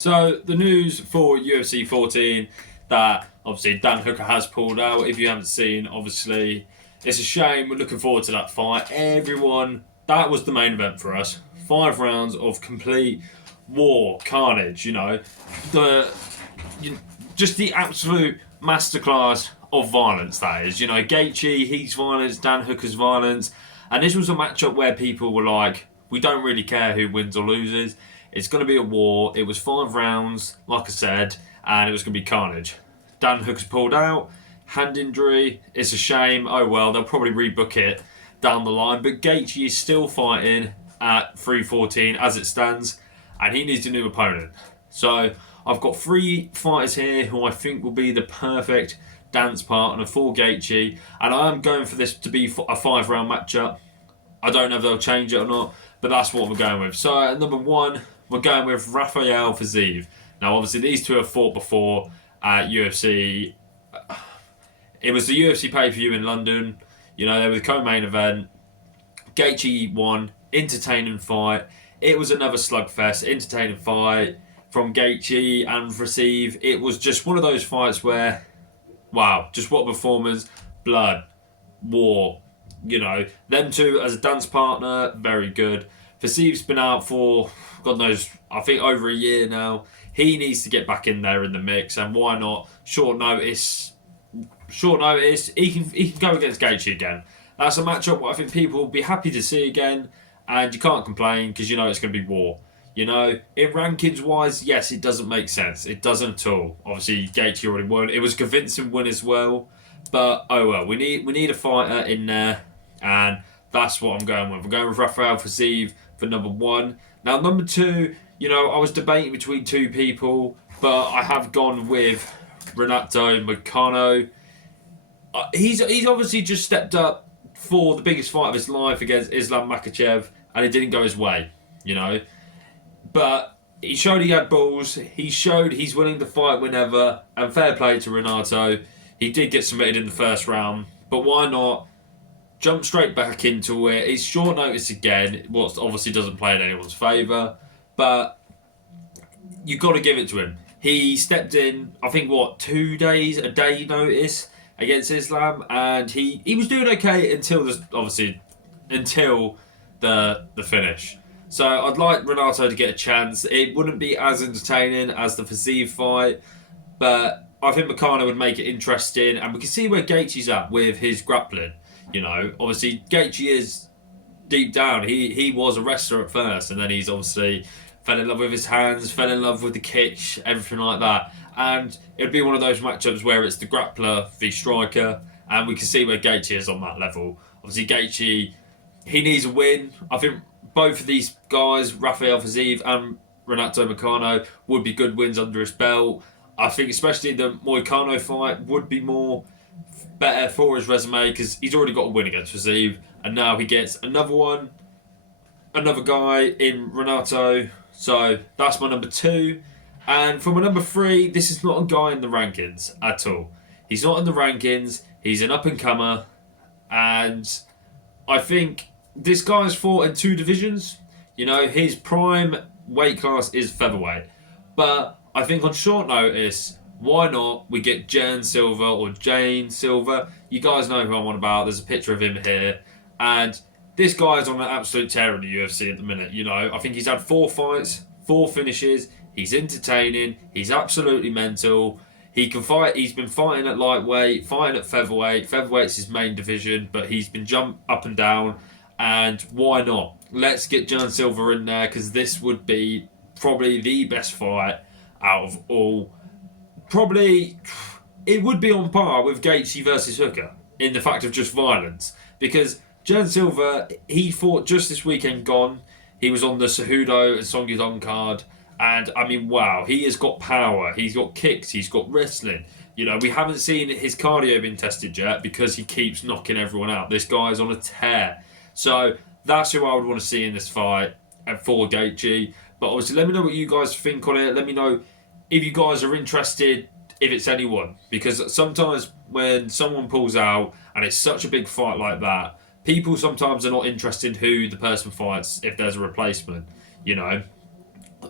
So the news for UFC 14 that obviously Dan Hooker has pulled out. If you haven't seen, obviously it's a shame. We're looking forward to that fight. Everyone, that was the main event for us. 5 rounds of complete war, carnage. The you, just the absolute masterclass of violence. That is, Gaethje, he's violence, Dan Hooker's violence, and this was a matchup where people were like, we don't really care who wins or loses. It's going to be a war. It was 5 rounds, like I said, and it was going to be carnage. Dan Hooker's pulled out, hand injury. It's a shame. Oh well, they'll probably rebook it down the line. But Gaethje is still fighting at 314 as it stands, and he needs a new opponent. So I've got 3 fighters here who I think will be the perfect dance partner for Gaethje, and I am going for this to be a 5 round matchup. I don't know if they'll change it or not, but that's what we're going with. So at number 1, we're going with Rafael Fiziev. Now, obviously, these two have fought before at UFC. It was the UFC pay-per-view in London. They were the co-main event. Gaethje won. Entertaining fight. It was another slugfest. Entertaining fight from Gaethje and Fiziev. It was just one of those fights where, wow, just what a performance. Blood. War. Them two as a dance partner, very good. Fiziev's been out for, God knows, I think over a year now. He needs to get back in there in the mix, and why not? Short notice, he can go against Gaethje again. That's a matchup what I think people will be happy to see again, and you can't complain because it's going to be war. In rankings wise, yes, it doesn't make sense. It doesn't at all. Obviously, Gaethje already won. It was a convincing win as well, but oh well. We need a fighter in there, and that's what I'm going with. I'm going with Rafael Fiziev for number 1. Now, number 2, I was debating between 2 people, but I have gone with Renato Moicano. He's obviously just stepped up for the biggest fight of his life against Islam Makhachev, and it didn't go his way, But he showed he had balls. He showed he's willing to fight whenever, and fair play to Renato. He did get submitted in the first round, but why not jump straight back into it? It's short notice again, what obviously doesn't play in anyone's favour, but you've got to give it to him. He stepped in, I think, 2 days, a day notice against Islam, and he was doing okay until the finish. So I'd like Renato to get a chance. It wouldn't be as entertaining as the Fiziev fight, but I think Moicano would make it interesting, and we can see where Gaethje's at with his grappling. Obviously Gaethje is deep down. He was a wrestler at first, and then he's obviously fell in love with his hands, fell in love with the kicks, everything like that. And it'd be one of those matchups where it's the grappler v striker, and we can see where Gaethje is on that level. Obviously Gaethje, he needs a win. I think both of these guys, Rafael Fiziev and Renato Moicano, would be good wins under his belt. I think especially the Moicano fight would be better for his resume because he's already got a win against Fiziev, and now he gets another guy in Renato. So that's my number 2. And for my number 3, this is not a guy in the rankings at all. He's not in the rankings. He's an up-and-comer, and I think this guy's fought in 2 divisions. His prime weight class is featherweight, but I think on short notice, why not we get Jane Silva or Jane Silva? You guys know who I'm on about. There's a picture of him here. And this guy is on an absolute tear in the UFC at the minute. I think he's had 4 fights, 4 finishes. He's entertaining. He's absolutely mental. He can fight. He's been fighting at lightweight, fighting at featherweight. Featherweight's his main division, but he's been jumped up and down. And why not? Let's get Jane Silva in there, because this would be probably the best fight out of all. Probably, it would be on par with Gaethje versus Hooker in the fact of just violence, because Jane Silva, he fought just this weekend gone. He was on the Cejudo and Song Yadong card, and I mean, wow, he has got power. He's got kicks. He's got wrestling. We haven't seen his cardio being tested yet because he keeps knocking everyone out. This guy's on a tear. So that's who I would want to see in this fight for Gaethje. But obviously, let me know what you guys think on it. Let me know if you guys are interested, if it's anyone. Because sometimes when someone pulls out and it's such a big fight like that, people sometimes are not interested who the person fights if there's a replacement,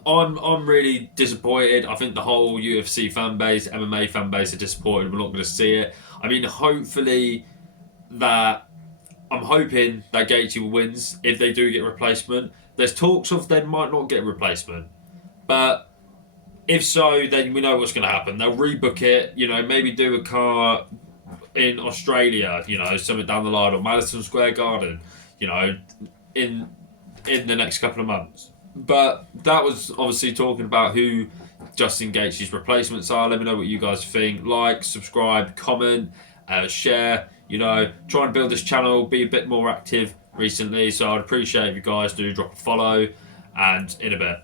I'm really disappointed. I think the whole UFC fan base, MMA fan base are disappointed. We're not going to see it. I mean, hopefully that I'm hoping that Gaethje wins if they do get a replacement. There's talks of they might not get a replacement, but if so, then we know what's going to happen. They'll rebook it. Maybe do a car in Australia. Something down the line or Madison Square Garden. In the next couple of months. But that was obviously talking about who Justin Gaethje's replacements are. Let me know what you guys think. Like, subscribe, comment, share. Try and build this channel, be a bit more active recently. So I'd appreciate if you guys do drop a follow. And in a bit.